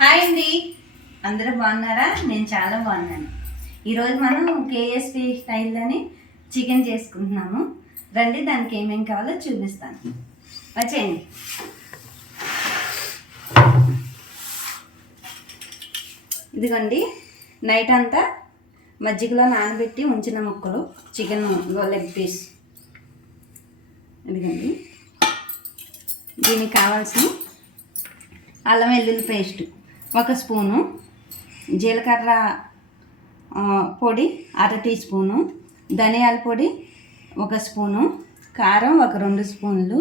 Hi అండి, అందరూ బాగున్నారా? నేను చాలా బాగున్నాను. ఈరోజు మనం కేఎస్పి స్టైల్లోని చికెన్ చేసుకుంటున్నాము. రండి, దానికి ఏమేమి కావాలో చూపిస్తాను. వచ్చేయండి. ఇదిగోండి, నైట్ అంతా మజ్జిగలో నానబెట్టి ఉంచిన ముక్కలు, చికెన్ లెగ్ పీస్. ఇదిగోండి, దీనికి కావాల్సిన అల్లం వెల్లుల్లి పేస్ట్ 1 స్పూను, జీలకర్ర పొడి 1/2 టీ స్పూను, ధనియాల పొడి 1 స్పూను, కారం 2 స్పూన్లు,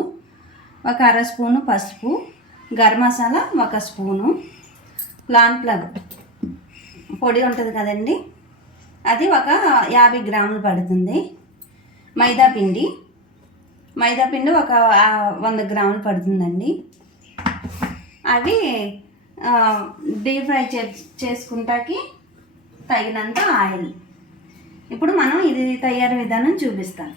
1/2 స్పూను పసుపు, గరం మసాలా 1 స్పూను, కార్న్‌ఫ్లవర్ పొడి ఉంటుంది కదండి, అది 50 గ్రాములు పడుతుంది. మైదాపిండి 100 గ్రాములు పడుతుందండి. అవి డీప్ ఫ్రై చేసుకుంటాకి తగినంత ఆయిల్. ఇప్పుడు మనం ఇది తయారీ విధానం చూపిస్తాను.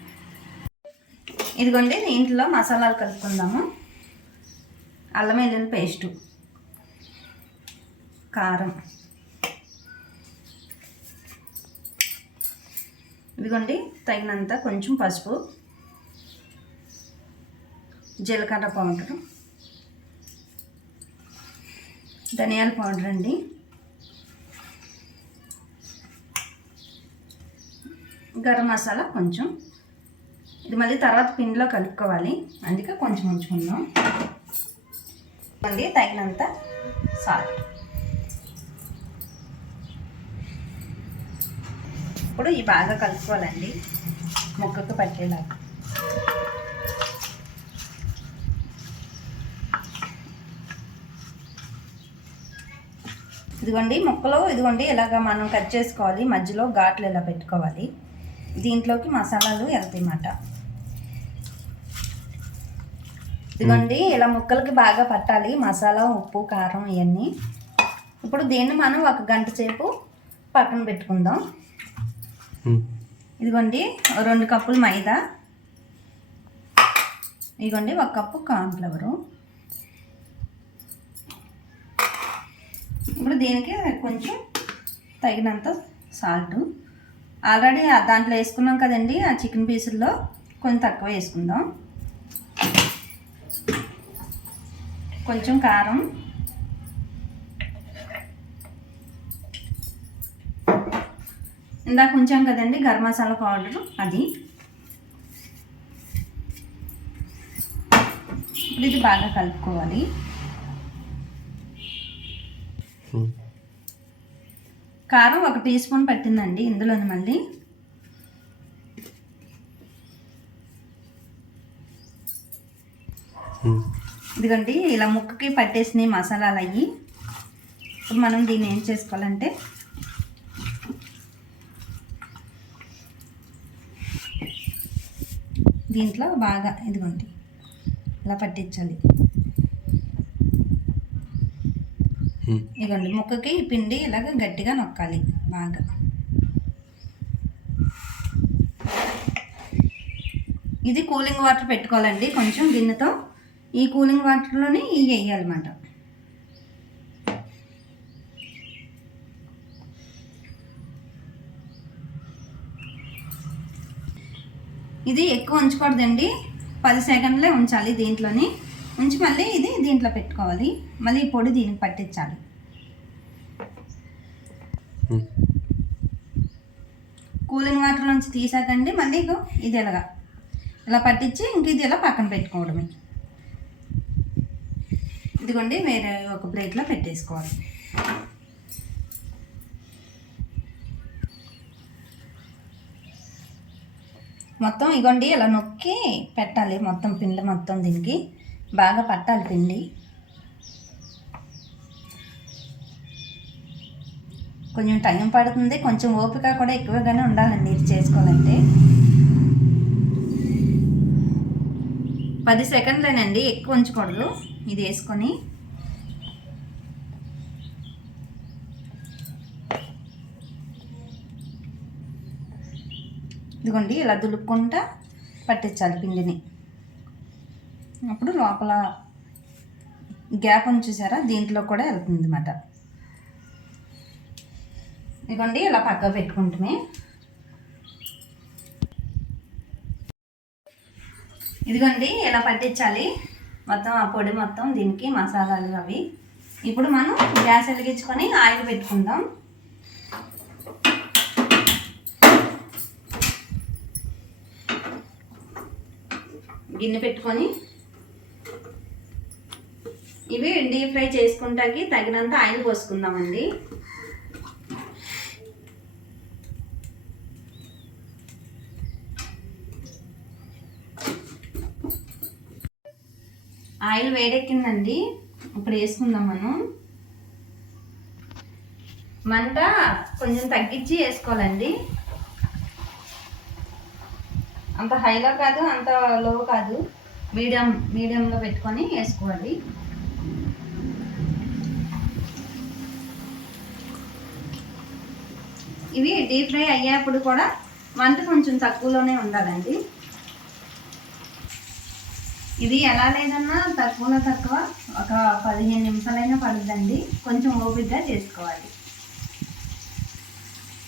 ఇదిగోండి, దీంట్లో మసాలాలు కలుపుకుందాము. అల్లం వెల్లుల్లి పేస్టు, కారం, ఇదిగోండి తగినంత కొంచెం పసుపు, జీలకర్ర పౌడరు, ధనియాల పౌడర్ అండి, గరం మసాలా కొంచెం. ఇది మళ్ళీ తర్వాత పిండిలో కలుపుకోవాలి, అందుకే కొంచెం ఉంచుకుందాం అండి. తగినంత సాల్ట్. ఇప్పుడు ఇవి బాగా కలుపుకోవాలండి, ముక్కకు పట్టేలాగా. ఇదిగోండి ముక్కలు, ఇదిగోండి ఇలాగ మనం కట్ చేసుకోవాలి, మధ్యలో ఘాట్లు ఇలా పెట్టుకోవాలి. దీంట్లోకి మసాలాలు వెళ్తాయన్నమాట. ఇదిగోండి ఇలా ముక్కలకి బాగా పట్టాలి మసాలా, ఉప్పు, కారం ఇవన్నీ. ఇప్పుడు దీన్ని మనం 1 గంట సేపు పక్కన పెట్టుకుందాం. ఇదిగోండి 2 కప్పులు మైదా, ఇదిగోండి 1 కప్పు కార్న్‌ఫ్లవరు. ఇప్పుడు దీనికి కొంచెం తగినంత సాల్ట్. ఆల్రెడీ దాంట్లో వేసుకున్నాం కదండి, ఆ చికెన్ పీసుల్లో కొంచెం తక్కువ వేసుకుందాం. కొంచెం కారం, ఇందాక ఉంచాం కదండి గరం మసాలా పౌడరు, అది. ఇప్పుడు ఇది బాగా కలుపుకోవాలి. కారం 1 టీ స్పూన్ పట్టిందండి ఇందులోని. మళ్ళీ ఇదిగోండి ఇలా ముక్కకి పట్టేసినాయి మసాలాలు అయ్యి. ఇప్పుడు మనం దీన్ని ఏం చేసుకోవాలంటే, దీంట్లో బాగా ఇదిగోండి ఇలా పట్టించాలి. ఇదిగోండి ముక్కకి పిండి ఇలాగ గట్టిగా నొక్కాలి బాగా. ఇది కూలింగ్ వాటర్ పెట్టుకోవాలండి కొంచెం గిన్నెతో. ఈ కూలింగ్ వాటర్లోనే ఇవి వేయాలన్నమాట. ఇది ఎక్కువ ఉంచకూడదండి, 10 సెకండ్లే ఉంచాలి దీంట్లోని. ఉంచి మళ్ళీ ఇది దీంట్లో పెట్టుకోవాలి. మళ్ళీ ఈ పొడి దీనికి పట్టించాలి. కూలింగ్ వాటర్ నుంచి తీసాకండి మళ్ళీ ఇది ఇలా పట్టించి ఇంక ఇది ఇలా పక్కన పెట్టుకోవడమే. ఇదిగోండి వేరే ఒక ప్లేట్లో పెట్టేసుకోవాలి. మొత్తం ఇగోండి ఇలా నొక్కి పెట్టాలి, మొత్తం పిండి మొత్తం దీనికి బాగా పట్టాలి పిండి. కొంచెం టైం పడుతుంది, కొంచెం ఓపిక కూడా ఎక్కువగానే ఉండాలండి ఇది చేసుకోవాలంటే. 10 సెకండ్లేనండి, ఎక్కువ ఉంచకూడదు. ఇది వేసుకొని ఇదిగోండి ఇలా దులుపుకుంటా పట్టించాలి పిండిని. అప్పుడు లోపల గ్యాప్ ఉంది చూసారా, దీంట్లో కూడా వెళ్తుంది అన్నమాట. ఇదిగోండి ఇలా పక్క పెట్టుకుంటుమే. ఇదిగోండి ఇలా పట్టించాలి మొత్తం, ఆ పొడి మొత్తం దీనికి మసాలాలు అవి. ఇప్పుడు మనం గ్యాస్ వెలిగించుకొని ఆయిల్ పెట్టుకుందాం. గిన్నె పెట్టుకొని ఇవి డీప్ ఫ్రై చేసుకుంటాకి తగినంత ఆయిల్ పోసుకుందామండి. ఆయిల్ వేడెక్కిందండి, ఇప్పుడు వేసుకుందాం మనం. మంట కొంచెం తగ్గించి వేసుకోవాలండి, అంత హైలో కాదు అంత లో కాదు, మీడియంలో పెట్టుకొని వేసుకోవాలి. ఇవి డీప్ ఫ్రై అయ్యేప్పుడు కూడా మంట కొంచెం తక్కువలోనే ఉండాలండి. ఇది ఎలా లేదన్నా తక్కువలో తక్కువ ఒక 15 నిమిషాలైనా పడుతుందండి, కొంచెం ఓపికగా చేసుకోవాలి.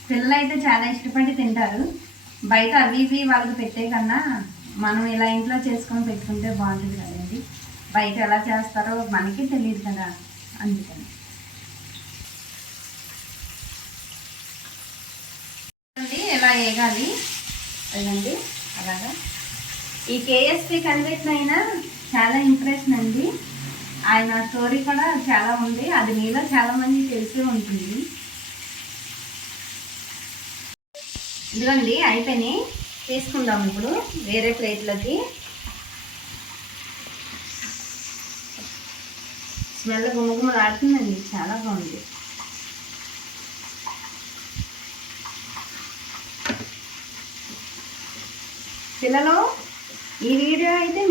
పిల్లలు అయితే చాలా ఇష్టపడి తింటారు. బయట అవి ఇవి వాళ్ళకి పెట్టే కన్నా మనం ఇలా ఇంట్లో చేసుకొని పెట్టుకుంటే బాగుంటుంది కదండి. బయట ఎలా చేస్తారో మనకి తెలియదు కదా, అందుకని. ఇలా వేగాలి అదండి. అలాగా ఈ కేఎస్పి కన్విక్ట్ అయినా చాలా ఇంప్రెషన్ అండి. ఆయన స్టోరీ కూడా చాలా ఉంది, అది మీలో చాలా మంది తెలిసి ఉంటుంది. ఇదిగోండి అయిపోయినాయి, తీసుకుందాం ఇప్పుడు వేరే ప్లేట్లోకి. స్మెల్ గుమగుమలాడుతుందండి, చాలా బాగుంది. పిల్లలు, ఈ వీడియో అయితే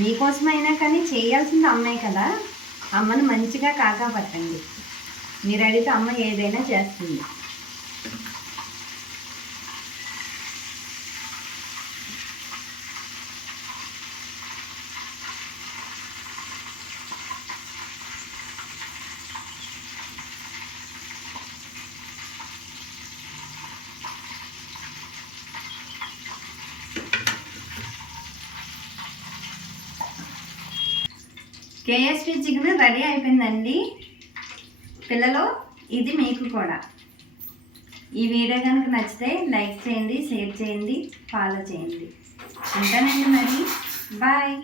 మీకోసమైనా కానీ చేయాల్సింది అమ్మాయి కదా, అమ్మని మంచిగా కాకా పట్టండి. మీరు అడిగితే అమ్మ ఏదైనా చేస్తుంది. కేఎస్పి చికెన్ రెడీ అయిపోయిందండి. పిల్లలు, ఇది మీకు కూడా. ఈ వీడియో కనుక నచ్చితే లైక్ చేయండి, షేర్ చేయండి, ఫాలో చేయండి. ఉంటానండి మరి, బాయ్.